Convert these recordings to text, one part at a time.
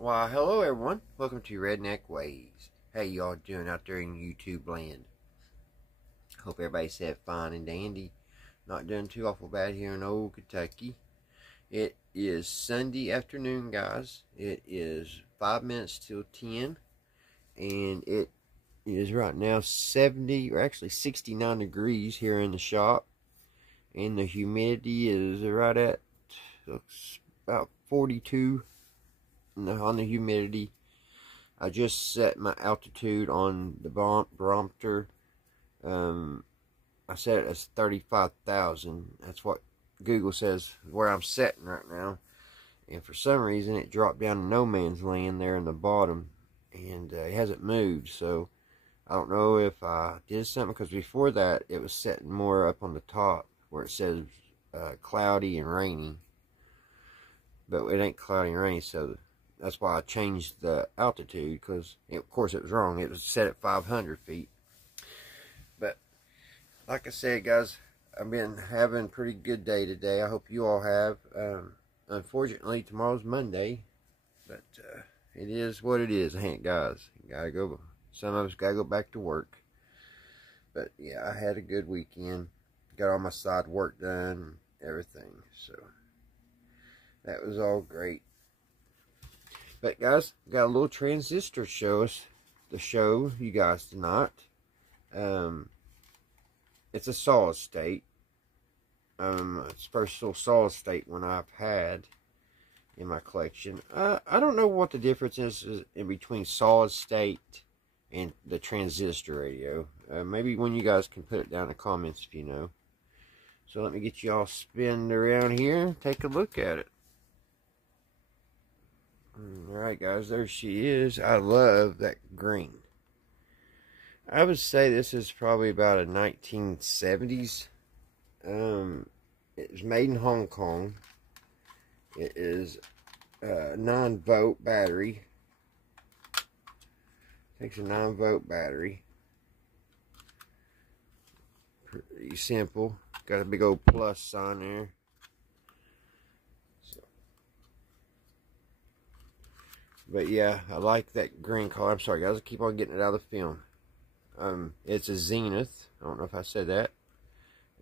Why, hello everyone. Welcome to Redneck Ways. How y'all doing out there in YouTube land? Hope everybody's had fine and dandy. Not doing too awful bad here in old Kentucky. It is Sunday afternoon, guys. It is 5 minutes till 10. And it is right now 70, or actually 69 degrees here in the shop. And the humidity is right at about 42 on the humidity. I just set my altitude on the barometer. I set it as 35,000. That's what Google says where I'm setting right now. And for some reason it dropped down to no man's land there in the bottom. And it hasn't moved. So I don't know if I did something, because before that it was setting more up on the top where it says cloudy and rainy. But it ain't cloudy and rainy, so that's why I changed the altitude, because of course it was wrong. It was set at 500 feet. But like I said, guys, I've been having a pretty good day today. I hope you all have. Unfortunately, tomorrow's Monday, but it is what it is, ain't it, guys? Gotta go. Some of us gotta go back to work. But yeah, I had a good weekend. Got all my side work done and everything, so that was all great. But guys, got a little transistor to show you guys tonight. It's a solid state. It's the first little solid state one I've had in my collection. I don't know what the difference is in between solid state and the transistor radio. Maybe one of you guys can put it down in the comments if you know. So let me get you all spinned around here and take a look at it. Alright guys, there she is. I love that green. I would say this is probably about a 1970s. It was made in Hong Kong. It is a 9-volt battery. Takes a 9-volt battery. Pretty simple. Got a big old plus sign there. But yeah, I like that green color. I'm sorry guys, I keep on getting it out of the film. It's a Zenith. I don't know if I said that.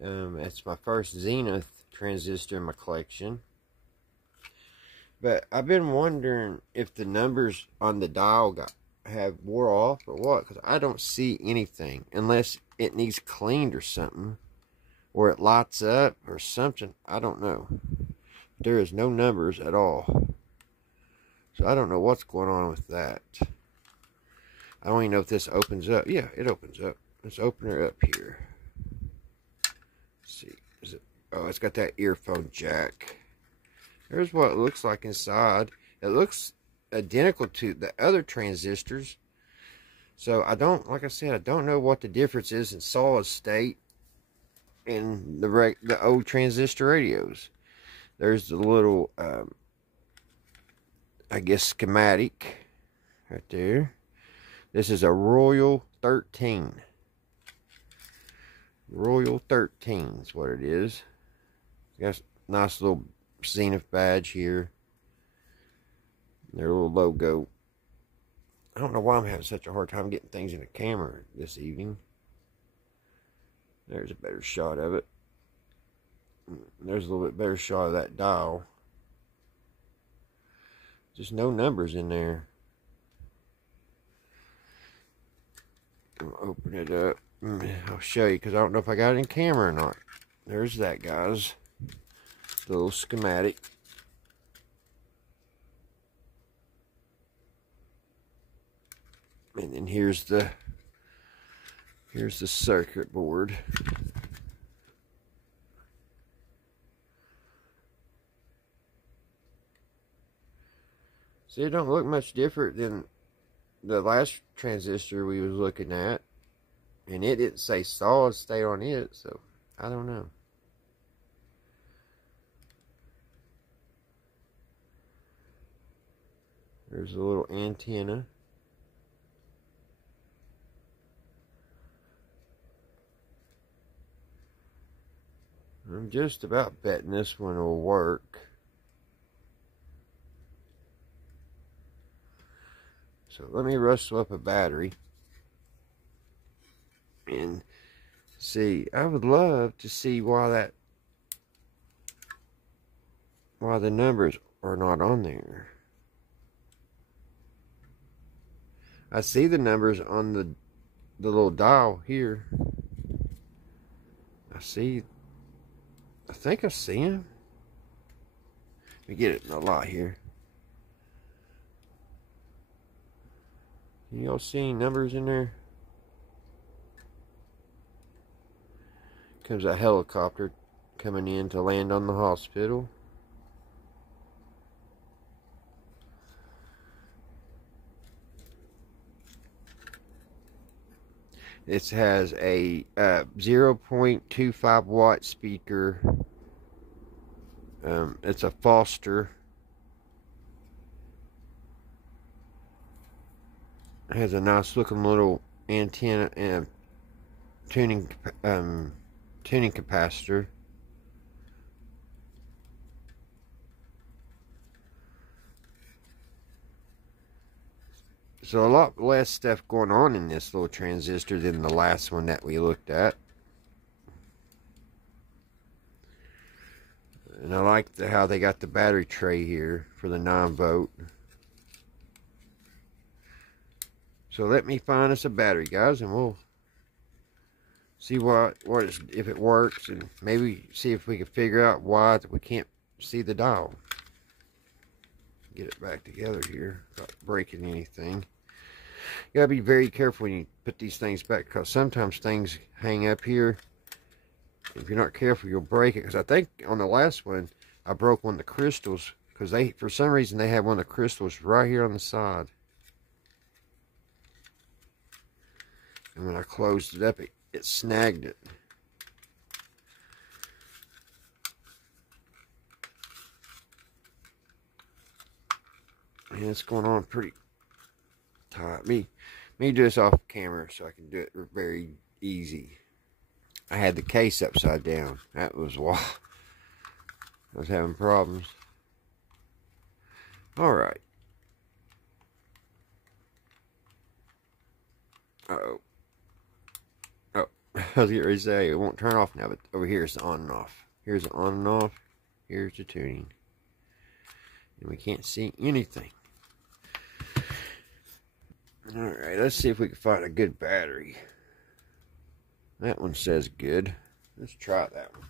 It's my first Zenith transistor in my collection. But I've been wondering if the numbers on the dial have wore off or what, because I don't see anything unless it needs cleaned or something, or it lights up or something. I don't know. There is no numbers at all. So I don't know what's going on with that. I don't even know if this opens up. Yeah, it opens up. Let's open her up here. Let's see. Is it? Oh, it's got that earphone jack. There's what it looks like inside. It looks identical to the other transistors. So I don't, like I said, I don't know what the difference is in solid state and the old transistor radios. There's the little I guess schematic right there. This is a Royal 13. Royal 13 is what it is. Got a nice little Zenith badge here. Their little logo. I don't know why I'm having such a hard time getting things in the camera this evening. There's a better shot of it. There's a little bit better shot of that dial. Just no numbers in there. I'll open it up. I'll show you, because I don't know if I got it in camera or not. There's that, guys. The little schematic. And then here's the circuit board. See, it don't look much different than the last transistor we was looking at, and it didn't say solid state on it, so I don't know. There's a little antenna. I'm just about betting this one will work. So let me rustle up a battery and see. I would love to see why the numbers are not on there. I see the numbers on the little dial here. I think I see them. Let me get it in a lot here. Can y'all see any numbers in there? Comes a helicopter coming in to land on the hospital. This has a 0.25 watt speaker. It's a Foster. It has a nice looking little antenna and tuning capacitor. So a lot less stuff going on in this little transistor than the last one that we looked at. And I like how they got the battery tray here for the 9-volt. So let me find us a battery, guys, and we'll see if it works, and maybe see if we can figure out why we can't see the dial. Get it back together here without breaking anything. You gotta be very careful when you put these things back, because sometimes things hang up here. If you're not careful, you'll break it. Because I think on the last one, I broke one of the crystals, because for some reason they had one of the crystals right here on the side. And when I closed it up, it snagged it. And it's going on pretty tight. Me do this off camera so I can do it very easy. I had the case upside down. That was why I was having problems. Alright. Uh-oh. Oh, I was getting ready to say it won't turn off now, but over here is the on and off. Here's the on and off. Here's the tuning. And we can't see anything. Alright, let's see if we can find a good battery. That one says good. Let's try that one.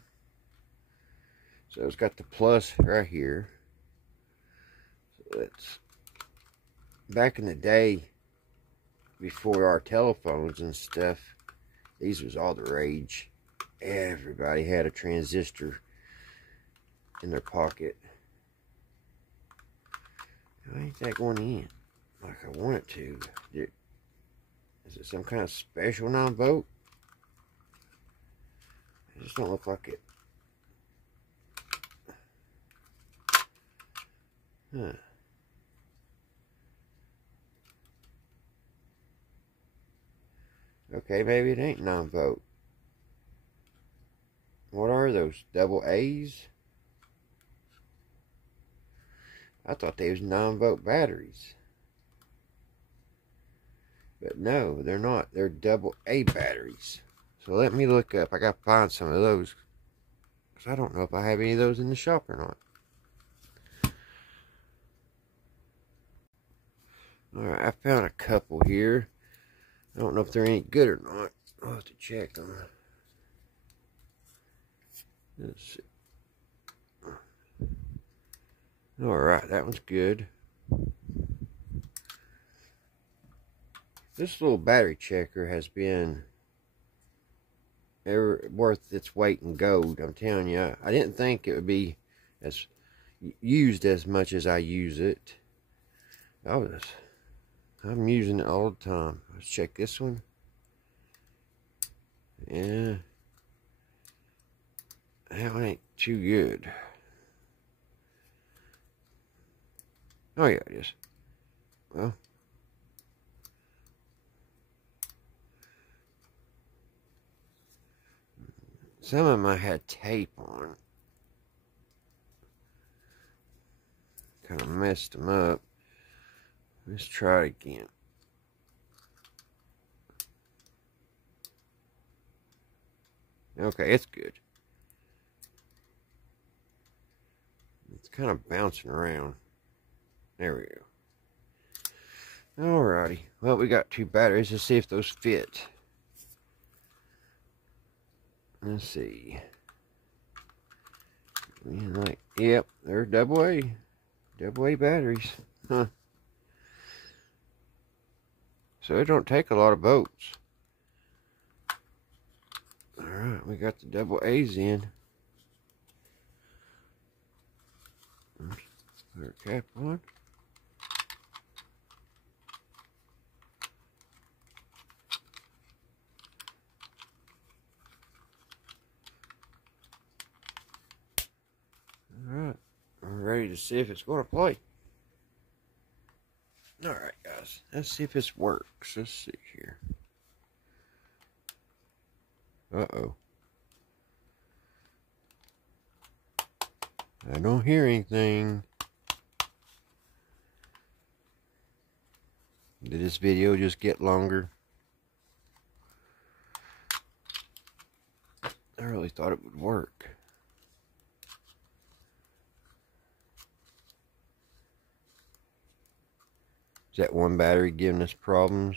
So it's got the plus right here. So it's back in the day, before our telephones and stuff, these was all the rage. Everybody had a transistor in their pocket. Why ain't that going in like I want it to? Is it some kind of special 9-volt? It just don't look like it. Huh. Okay, maybe it ain't 9-volt. What are those? Double A's? I thought they was 9-volt batteries. But no, they're not. They're double A batteries. So let me look up. I gotta find some of those, because I don't know if I have any of those in the shop or not. Alright, I found a couple here. I don't know if they're any good or not. I'll have to check them. Let's see. Alright, that one's good. This little battery checker has been worth its weight in gold. I'm telling you, I didn't think it would be as used as much as I use it. I'm using it all the time. Let's check this one. Yeah, that one ain't too good. Oh yeah, it is. Well, some of them I had tape on. Kind of messed them up. Let's try it again. Okay, it's good. It's kind of bouncing around. There we go. Alrighty. Well, we got 2 batteries. Let's see if those fit. Let's see. Yep, they're double A batteries. Huh. So it don't take a lot of volts. Alright, we got the double A's in. Put our cap on. Alright, I'm ready to see if it's going to play. Alright guys, let's see if this works. Let's see here. Uh-oh. I don't hear anything. Did this video just get longer? I really thought it would work. Is that one battery giving us problems?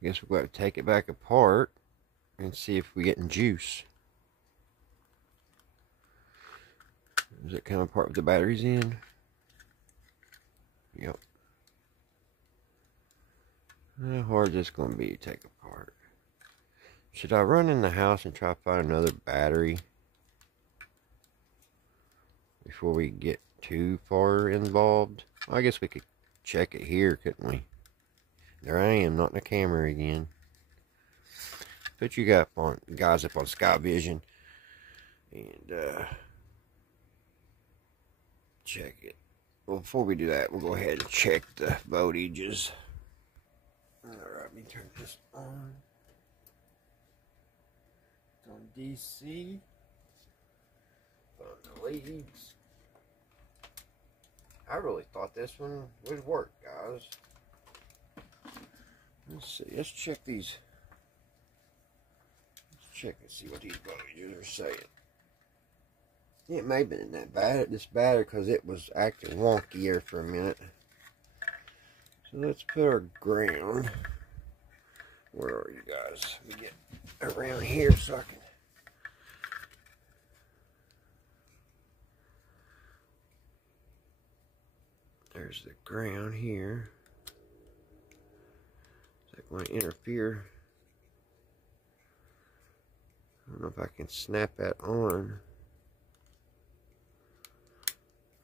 I guess we'll have to take it back apart and see if we're getting juice. Is it kind of part with the batteries in? Yep. How hard is this going to be to take apart? Should I run in the house and try to find another battery before we get too far involved? Well, I guess we could check it here, couldn't we? There I am, not in the camera again. Put you guys up on Sky Vision and check it. Well, before we do that, we'll go ahead and check the voltages. Alright, let me turn this on. It's on DC. On the leads. I really thought this one would work, guys. Let's see. Let's check these. Let's check and see what these voltages are saying. It may have been in that this battery because it was acting wonkier for a minute. So let's put our ground. Where are you guys? Let me get around here so I can. There's the ground here. Is that going to interfere? I don't know if I can snap that on.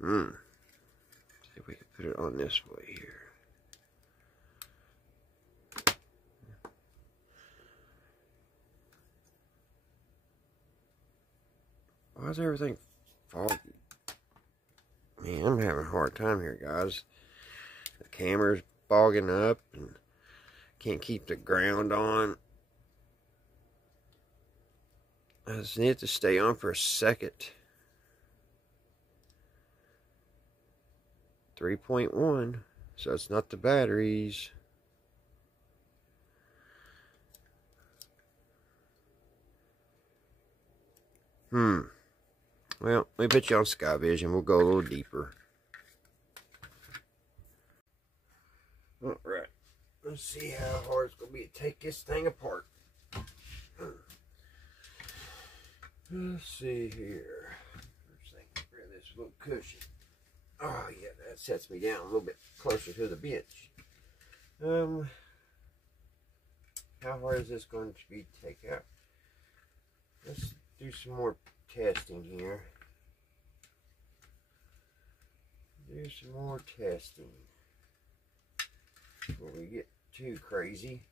See if we can put it on this way here. Why is everything foggy? Man, I'm having a hard time here, guys. The camera's fogging up and can't keep the ground on. I just need it to stay on for a second. 3.1, so it's not the batteries. Well, let me put you on Sky Vision. We'll go a little deeper. Alright. Let's see how hard it's going to be to take this thing apart. Let's see here. First thing, grab this little cushion. Oh, yeah, that sets me down a little bit closer to the bench. How hard is this going to be to take out? Let's do some more testing here. Do some more testing before we get too crazy.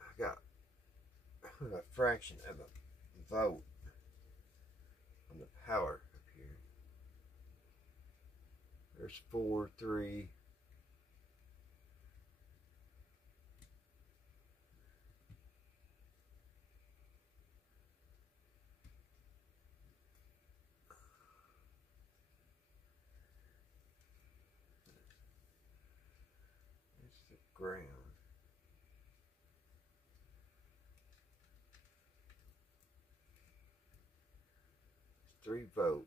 I got a fraction of a volt on the power up here. There's 4, 3. ground. 3 volts.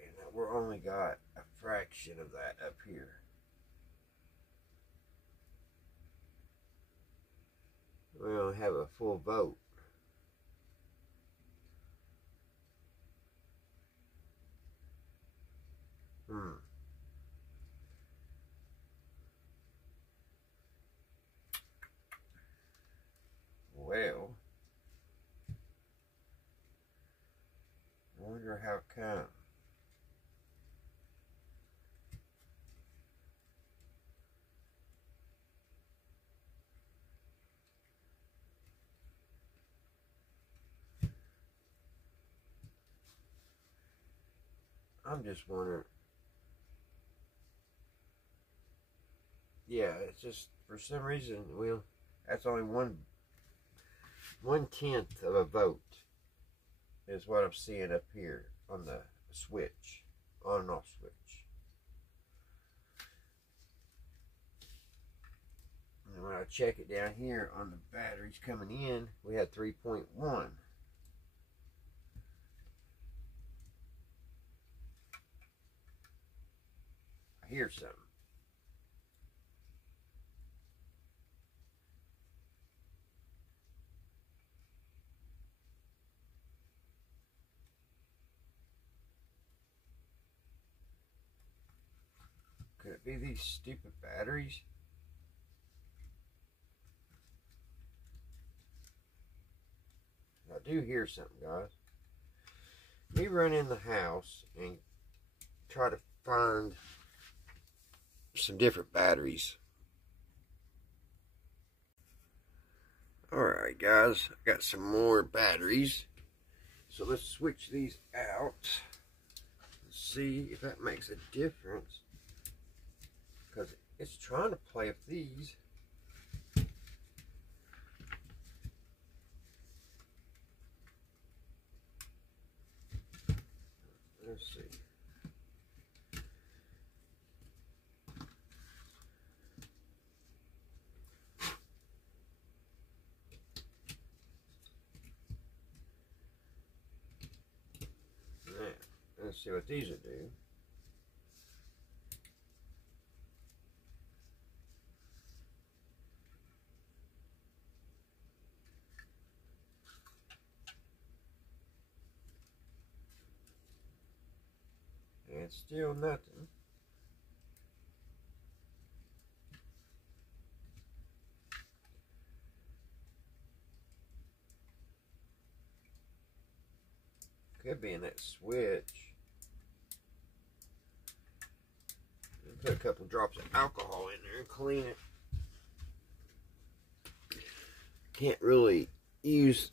And we're only got a fraction of that up here. We don't have a full volt. Well, I wonder how come. I'm just wondering. Yeah, it's just for some reason, well, that's only 1/10 of a volt is what I'm seeing up here on the switch, on and off switch. And when I check it down here on the batteries coming in, we had 3.1. I hear something. Could it be these stupid batteries? I do hear something, guys. Me run in the house and try to find some different batteries. Alright guys, I got some more batteries. So let's switch these out and see if that makes a difference. Because it's trying to play with these. Let's see. Now, let's see what these will do. And still nothing. Could be in that switch. Put a couple drops of alcohol in there and clean it. Can't really use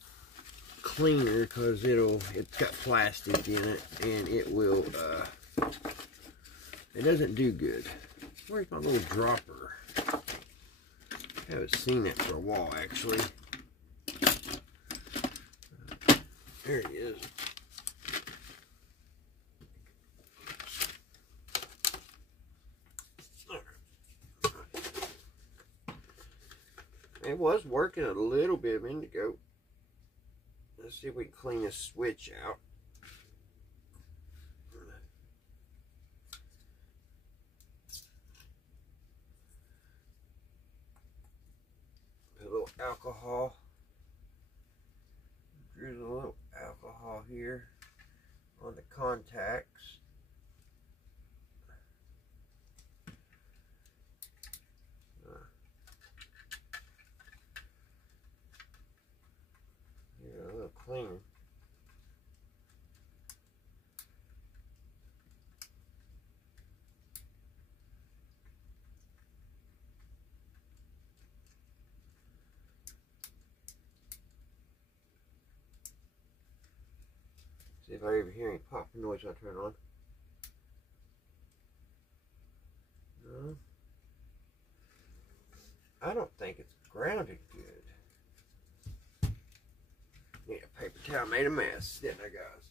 cleaner because it's got plastic in it and it will it doesn't do good. Where's my little dropper? I haven't seen it for a while actually. There he is. It was working a little bit a minute ago. Let's see if we can clean this switch out. Put a little alcohol. Drizzle a little alcohol here on the contacts. A little clean. See if I ever hear any popping noise when I turn it on. No. I don't think it's grounded good. Yeah, paper towel made a mess, didn't I, guys?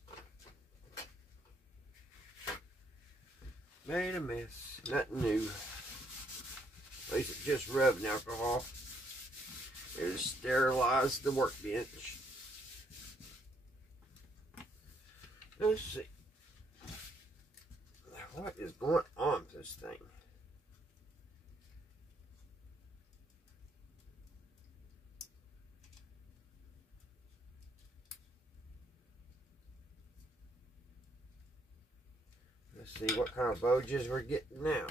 Made a mess. Nothing new. least it just rubbing alcohol. It'll sterilize the workbench. Let's see. What is going on with this thing? Let's see what kind of voltages we're getting now.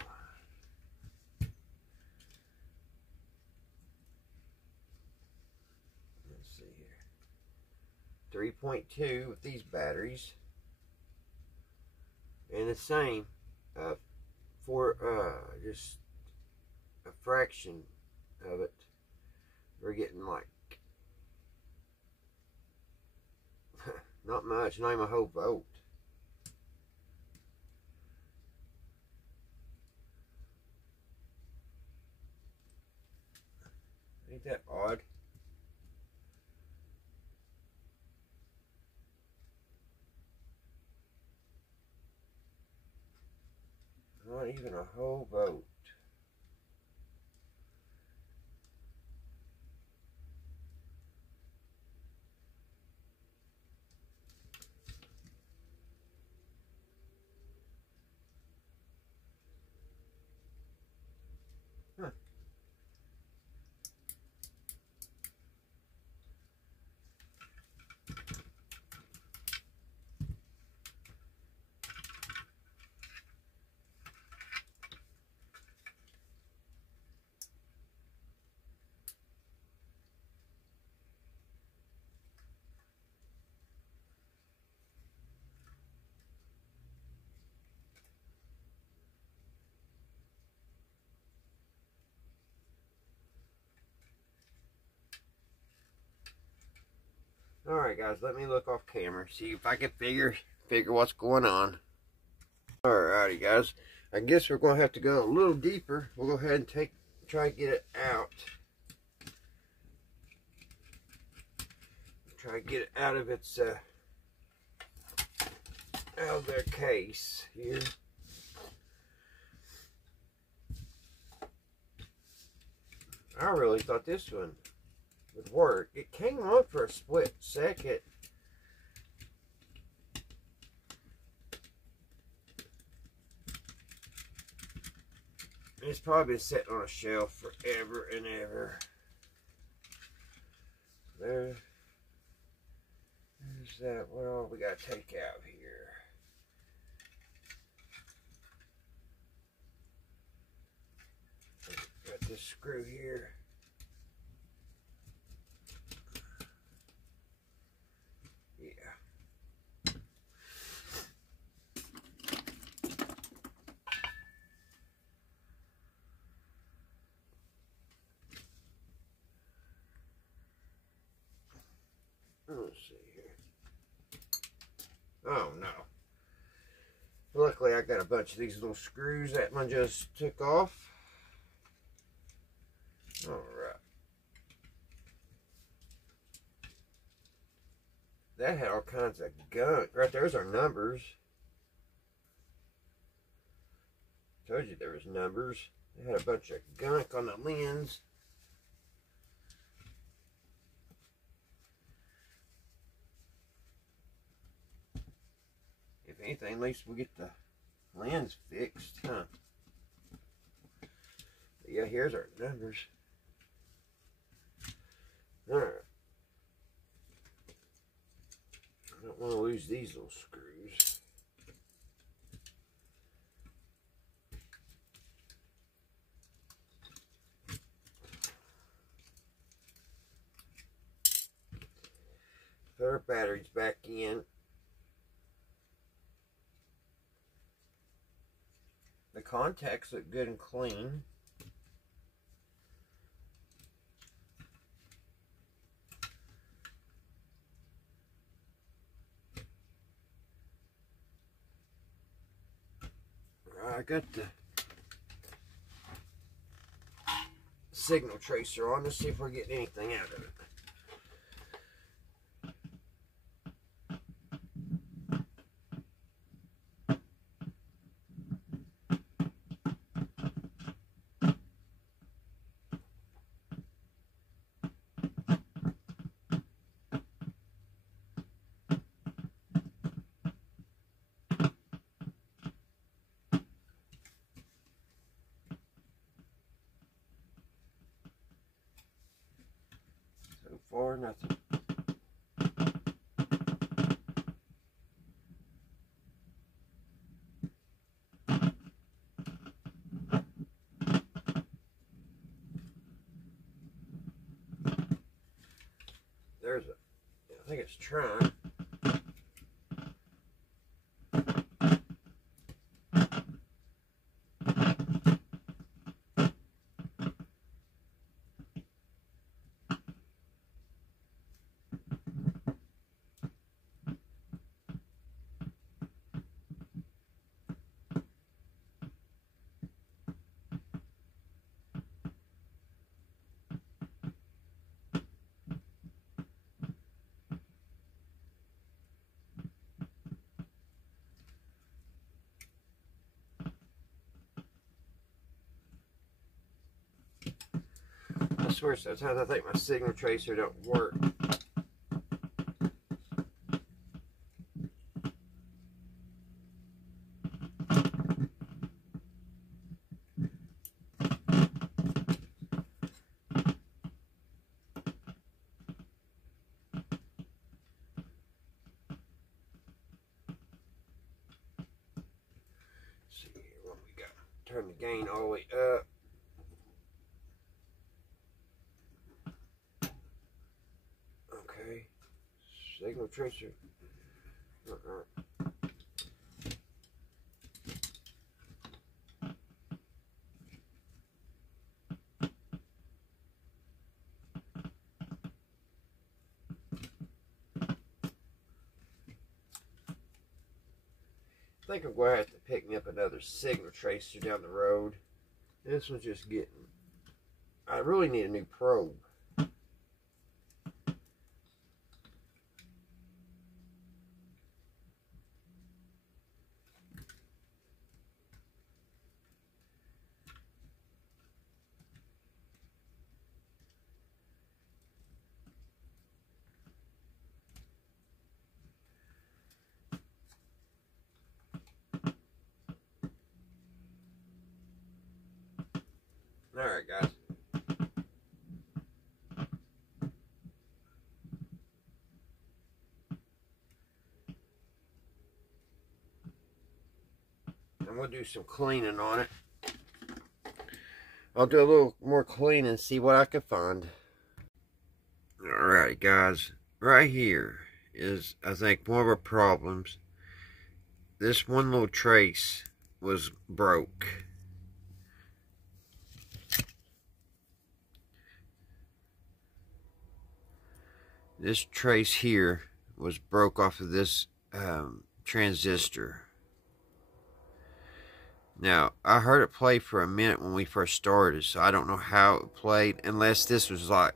Let's see here. 3.2 with these batteries. And the same for just a fraction of it. We're getting like not much, not even a whole volt. Ain't that odd? Not even a whole volt. Huh. Alright guys, let me look off camera, see if I can figure what's going on. Alrighty guys, I guess we're going to have to go a little deeper. We'll go ahead and try to get it out. Try to get it out of its out of their case here. I really thought this one would work. It came on for a split second. It's probably been sitting on a shelf forever and ever. There's that. What all we got to take out here? Got this screw here. Let's see here. Oh no. Luckily I got a bunch of these little screws that one just took off. Alright. That had all kinds of gunk. Right there's our numbers. Told you there was numbers. They had a bunch of gunk on the lens. If anything, at least we get the lens fixed, huh? But yeah, here's our numbers. Alright. I don't want to lose these little screws. Put our batteries back in. The contacts look good and clean. I got the signal tracer on to see if we're getting anything out of it. far, nothing. There's a, I think it's trying. I swear sometimes I think my signal tracer don't work. Let's see here what we got. Turn the gain all the way up. Okay, signal tracer. I think I'm going to have to pick me up another signal tracer down the road. This one's just getting... I really need a new probe. Alright, guys. And we'll do some cleaning on it. I'll do a little more cleaning and see what I can find. Alright, guys. Right here is, I think, one of our problems. This one little trace was broke. This trace here was broke off of this transistor. Now, I heard it play for a minute when we first started, so I don't know how it played, unless this was like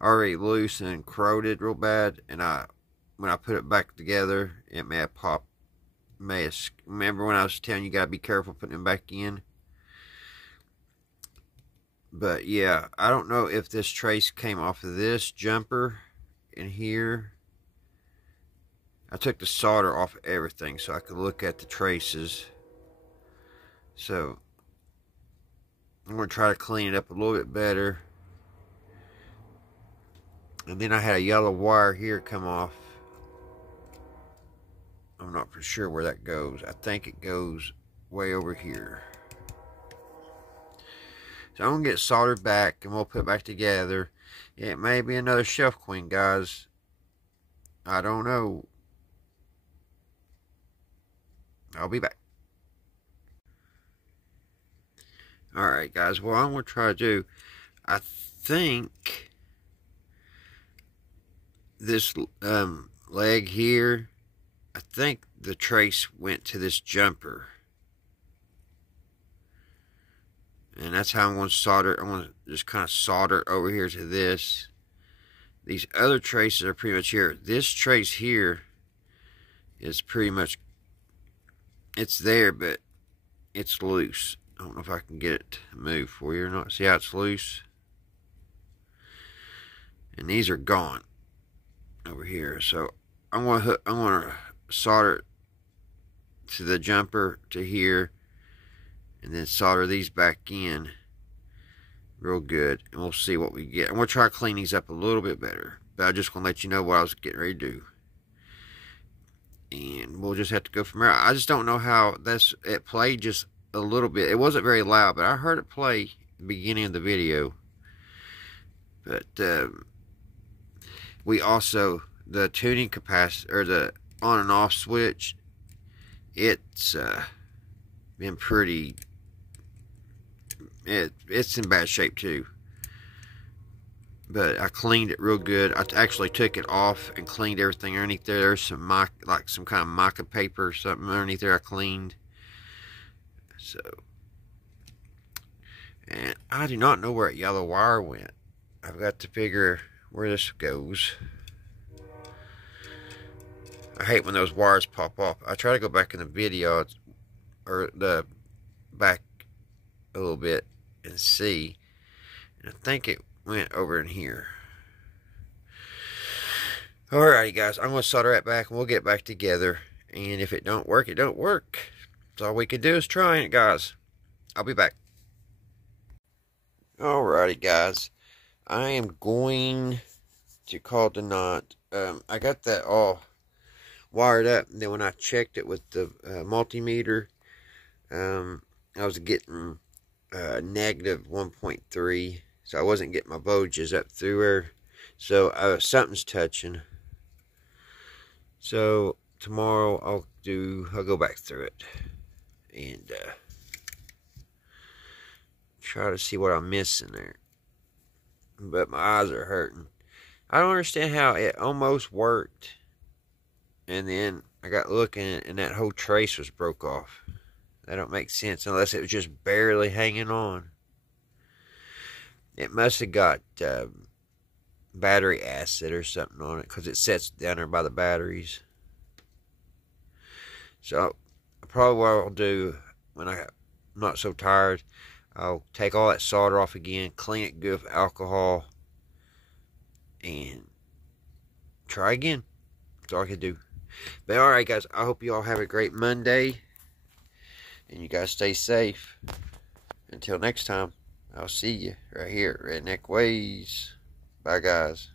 already loose and corroded real bad, and when I put it back together, it may have popped. Remember when I was telling you gotta be careful putting it back in? But yeah, I don't know if this trace came off of this jumper in here. I took the solder off of everything so I could look at the traces. So I'm going to try to clean it up a little bit better. And then I had a yellow wire here come off. I'm not for sure where that goes. I think it goes way over here. So I'm going to get soldered back and we'll put it back together. It may be another shelf queen, guys. I don't know. I'll be back. Alright, guys. What I'm going to try to do, I think this leg here, I think the trace went to this jumper. And that's how I'm going to solder. I'm going to just kind of solder over here to this. These other traces are pretty much here. This trace here is pretty much, it's there, but it's loose. I don't know if I can get it to move for you or not. See how it's loose? And these are gone over here. So I'm going to solder it to the jumper to here. And then solder these back in. real good, and we'll see what we get. I'm going to try to clean these up a little bit better, but I just want to let you know what I was getting ready to do. And we'll just have to go from there. I just don't know how it played just a little bit. It wasn't very loud, but I heard it play at the beginning of the video. But we also, the tuning capacitor, or the on and off switch, it's been pretty, it's in bad shape too. But I cleaned it real good. I actually took it off and cleaned everything underneath there. There's some like some kind of mica paper or something underneath there I cleaned. So, and I do not know where that yellow wire went. I've got to figure where this goes. I hate when those wires pop off. I try to go back in the video, or the back a little bit, and see. And I think it went over in here. Alrighty guys, I'm going to solder that back and we'll get back together. And if it don't work, it don't work. So all we can do is try it, guys. I'll be back. Alrighty guys, I am going to call the knot. I got that all wired up, and then when I checked it with the multimeter, I was getting negative 1.3. So I wasn't getting my voltages up through her. So something's touching. So tomorrow I'll go back through it and try to see what I'm missing there. But my eyes are hurting. I don't understand how it almost worked, and then I got looking and that whole trace was broke off. That don't make sense unless it was just barely hanging on. It must have got battery acid or something on it, because it sits down there by the batteries. So probably what I'll do when I'm not so tired, I'll take all that solder off again, clean it good with alcohol, and try again. That's all I can do. But alright guys, I hope you all have a great Monday, and you guys stay safe. Until next time, I'll see you right here at Redneck Ways. Bye, guys.